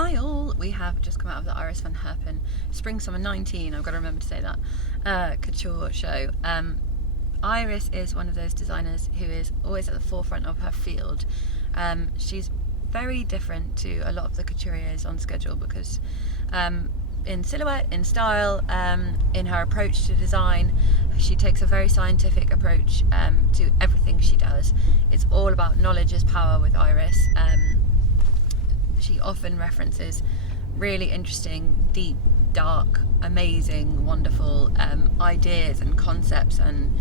Hi all, we have just come out of the Iris van Herpen Spring Summer 19, I've got to remember to say that, couture show. Iris is one of those designers who is always at the forefront of her field. She's very different to a lot of the couturiers on schedule because in silhouette, in style, in her approach to design, she takes a very scientific approach to everything she does. It's all about knowledge is power with Iris. She often references really interesting, deep, dark, amazing, wonderful ideas and concepts, and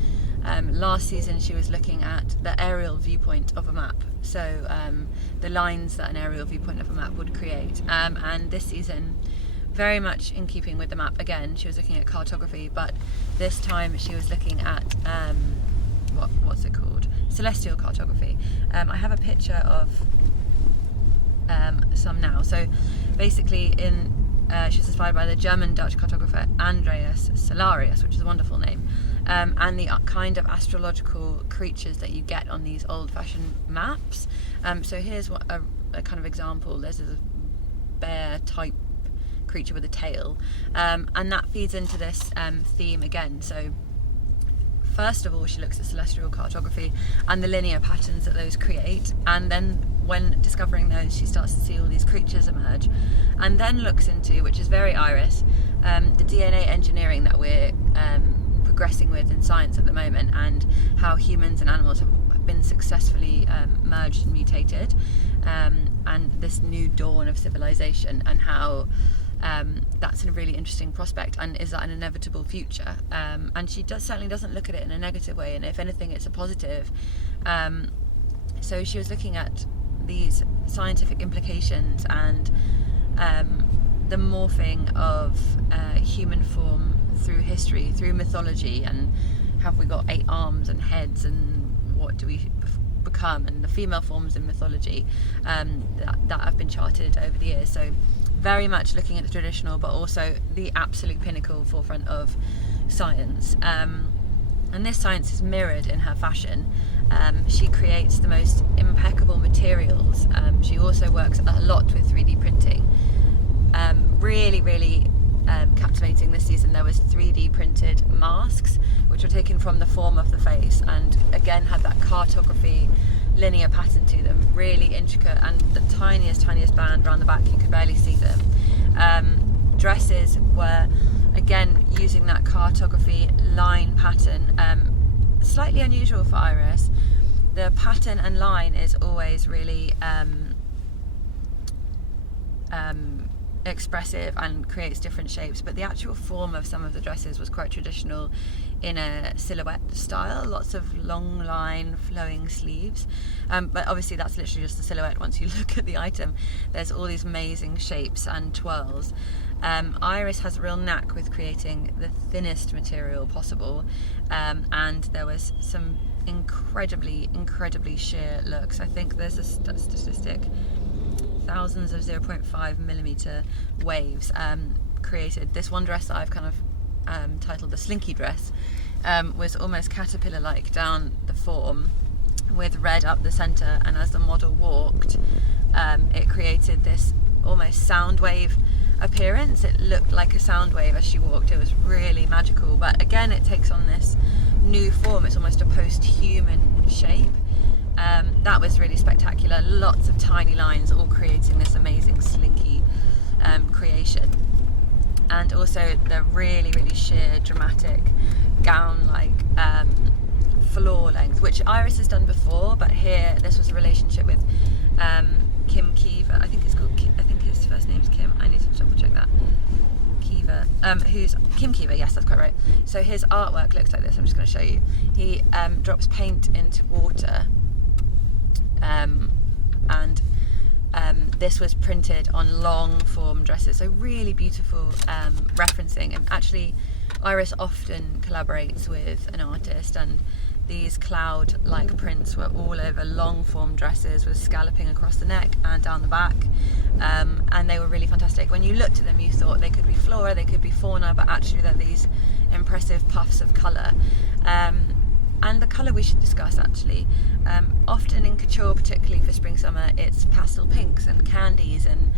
last season she was looking at the aerial viewpoint of a map, so the lines that an aerial viewpoint of a map would create, and this season, very much in keeping with the map again, she was looking at cartography, but this time she was looking at what's it called? Celestial cartography. I have a picture of some now. So basically she was inspired by the German-Dutch cartographer Andreas Cellarius, which is a wonderful name, and the kind of astrological creatures that you get on these old-fashioned maps. So here's a kind of example. There's a bear type creature with a tail, and that feeds into this theme again. So first of all, she looks at celestial cartography and the linear patterns that those create, and then when discovering those, she starts to see all these creatures emerge, and then looks into, which is very Iris, the DNA engineering that we're progressing with in science at the moment, and how humans and animals have been successfully merged and mutated, and this new dawn of civilization, and how that's a really interesting prospect, and is that an inevitable future? And she certainly doesn't look at it in a negative way, and if anything it's a positive. So she was looking at these scientific implications and the morphing of human form through history, through mythology, and have we got 8 arms and heads, and what do we become, and the female forms in mythology that have been charted over the years. So very much looking at the traditional, but also the absolute pinnacle forefront of science. And this science is mirrored in her fashion. She creates the most impeccable materials. She also works a lot with 3D printing. Really captivating this season. There was 3D printed masks which were taken from the form of the face, and again had that cartography linear pattern to them, really intricate, and the tiniest band around the back, you could barely see them. Dresses were again using that cartography line pattern, slightly unusual for Iris. The pattern and line is always really expressive and creates different shapes, but the actual form of some of the dresses was quite traditional in a silhouette style, lots of long line flowing sleeves, but obviously that's literally just the silhouette. Once you look at the item, there's all these amazing shapes and twirls. Iris has a real knack with creating the thinnest material possible, and there was some incredibly sheer looks. I think there's a statistic, thousands of 0.5 millimeter waves created. This one dress that I've kind of titled the Slinky dress was almost caterpillar-like down the form, with red up the centre, and as the model walked, it created this almost sound wave appearance. It looked like a sound wave as she walked. It was really magical, but again it takes on this new form. It's almost a post-human shape. That was really spectacular. Lots of tiny lines all creating this amazing slinky creation, and also the really sheer dramatic gown-like floor length, which Iris has done before, but here this was a relationship with Kim Kiva. I think his first name's Kim. I need to double check that. Kiva, who's Kim Kiva? Yes, that's quite right. So his artwork looks like this. I'm just going to show you. He drops paint into water, and this was printed on long form dresses, so really beautiful referencing. And actually Iris often collaborates with an artist, and these cloud-like prints were all over long form dresses with scalloping across the neck and down the back, and they were really fantastic. When you looked at them you thought they could be flora, they could be fauna, but actually they're these impressive puffs of colour. And the colour we should discuss actually. Often in couture, particularly for spring summer, it's pastel pinks and candies and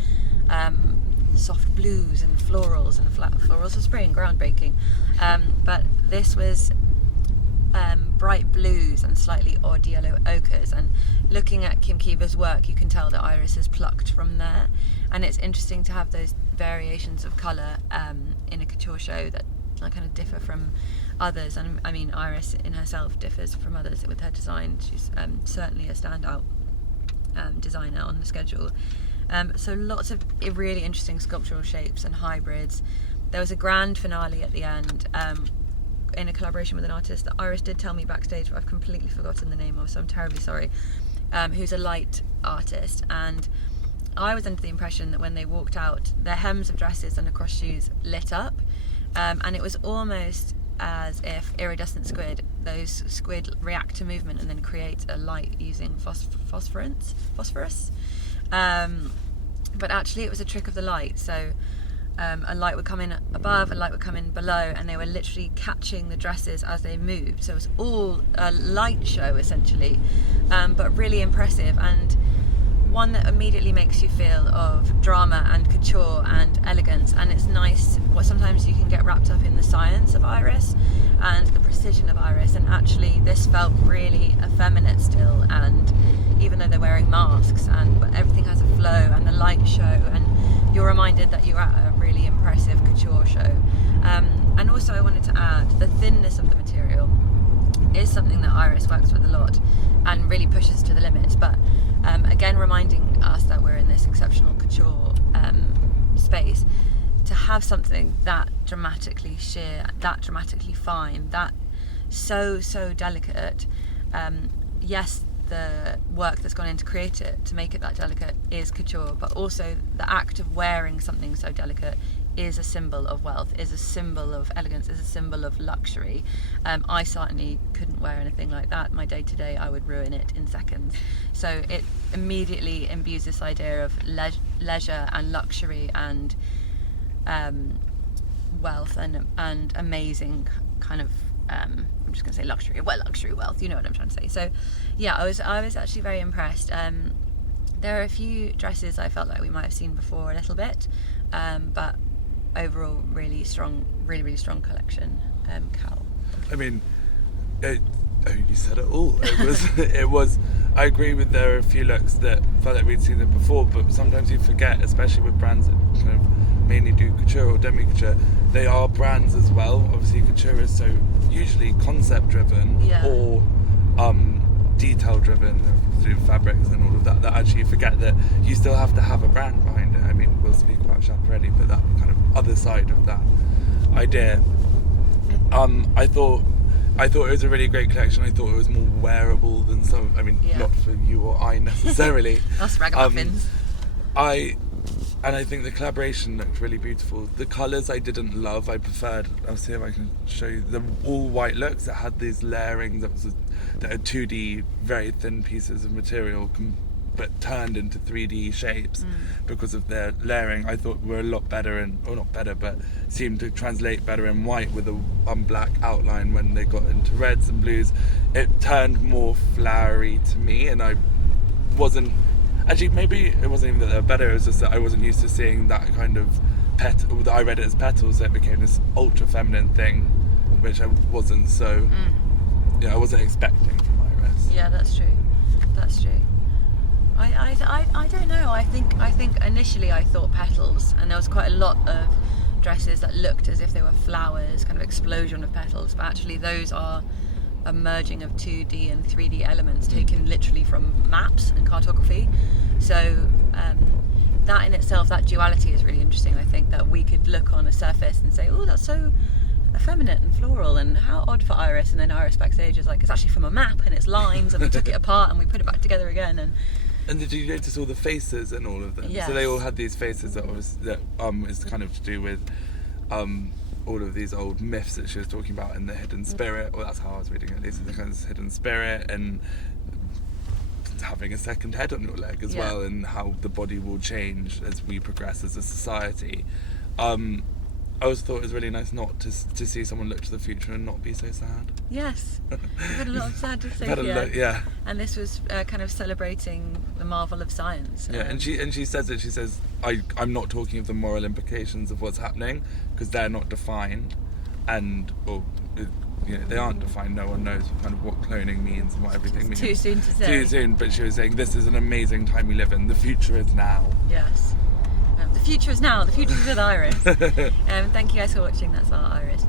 soft blues and florals, and florals are spring, groundbreaking. But this was bright blues and slightly odd yellow ochres, and looking at Kim Kiva's work you can tell that Iris is plucked from there, and it's interesting to have those variations of colour in a couture show that kind of differ from others. And I mean, Iris in herself differs from others with her design. She's certainly a standout designer on the schedule. So lots of really interesting sculptural shapes and hybrids. There was a grand finale at the end in a collaboration with an artist that Iris did tell me backstage, but I've completely forgotten the name of, so I'm terribly sorry, who's a light artist. And I was under the impression that when they walked out, their hems of dresses and across shoes lit up, and it was almost as if iridescent squid, those squid react to movement and then create a light using phosphorus. But actually it was a trick of the light, so a light would come in above, a light would come in below, and they were literally catching the dresses as they moved. So it was all a light show essentially, but really impressive, and one that immediately makes you feel of drama and couture and elegance. And it's nice, sometimes you can get wrapped up in the science of Iris and the precision of Iris, and actually this felt really effeminate still, and even though they're wearing masks, but everything has a flow and the light show, and you're reminded that you're at a really impressive couture show. And also I wanted to add, the thinness of the material is something that Iris works with a lot and really pushes to the limits, but again reminding us that we're in this exceptional couture space, to have something that dramatically sheer, that dramatically fine, that so delicate. Yes, the work that's gone in to create it, to make it that delicate, is couture, but also the act of wearing something so delicate is a symbol of wealth, is a symbol of elegance, is a symbol of luxury. I certainly couldn't wear anything like that. My day-to-day, I would ruin it in seconds. So it immediately imbues this idea of leisure and luxury and wealth and amazing kind of I'm just going to say luxury wealth, you know what I'm trying to say. So yeah, I was actually very impressed. There are a few dresses I felt like we might have seen before a little bit, but overall really strong collection. Cal? I mean, you said it all. It was I agree with, there are a few looks that felt like we'd seen them before, but sometimes you forget, especially with brands that kind of mainly do couture or demi-couture, they are brands as well. Obviously couture is so usually concept driven, yeah, or detail driven through fabrics and all of that actually you forget that you still have to have a brand behind it. I mean, we'll speak about Schiaparelli, but that kind of other side of that idea. I thought it was a really great collection. I thought it was more wearable than some, I mean, not for you or I necessarily. Us ragamuffins. I think the collaboration looked really beautiful. The colours I didn't love. I preferred, I'll see if I can show you, the all white looks that had these layering, that had 2D, very thin pieces of material, but turned into 3D shapes because of their layering. I thought were a lot better, or not better, but seemed to translate better in white with a black outline. When they got into reds and blues, it turned more flowery to me, and I wasn't, actually maybe it wasn't even that they were better, it was just that I wasn't used to seeing that kind of I read it as petals, so it became this ultra feminine thing, which I wasn't so, I wasn't expecting from Iris. Yeah, that's true. I don't know. I think initially I thought petals, and there was quite a lot of dresses that looked as if they were flowers, kind of explosion of petals, but actually those are a merging of 2D and 3D elements taken literally from maps and cartography. So that in itself, that duality is really interesting. I think that we could look on a surface and say, oh, that's so effeminate and floral, and how odd for Iris, and then Iris backstage is like, it's actually from a map and it's lines and we took it apart and we put it back together again. And did you notice all the faces and all of them? Yes. So they all had these faces that is kind of to do with all of these old myths that she was talking about in the hidden spirit, or that's how I was reading it at least, the kind of hidden spirit, and having a second head on your leg as well, and how the body will change as we progress as a society. I always thought it was really nice not to see someone look to the future and not be so sad. Yes, we've had a lot of sad Had yeah. And this was kind of celebrating the marvel of science. Yeah, and she says it. She says, I'm not talking of the moral implications of what's happening because they're not defined, and they aren't defined. No one knows kind of what cloning means and what everything means. Too soon to say. Too soon, but she was saying this is an amazing time we live in. The future is now. Yes. The future is now. The future is with Iris. Thank you guys for watching. That's our Iris.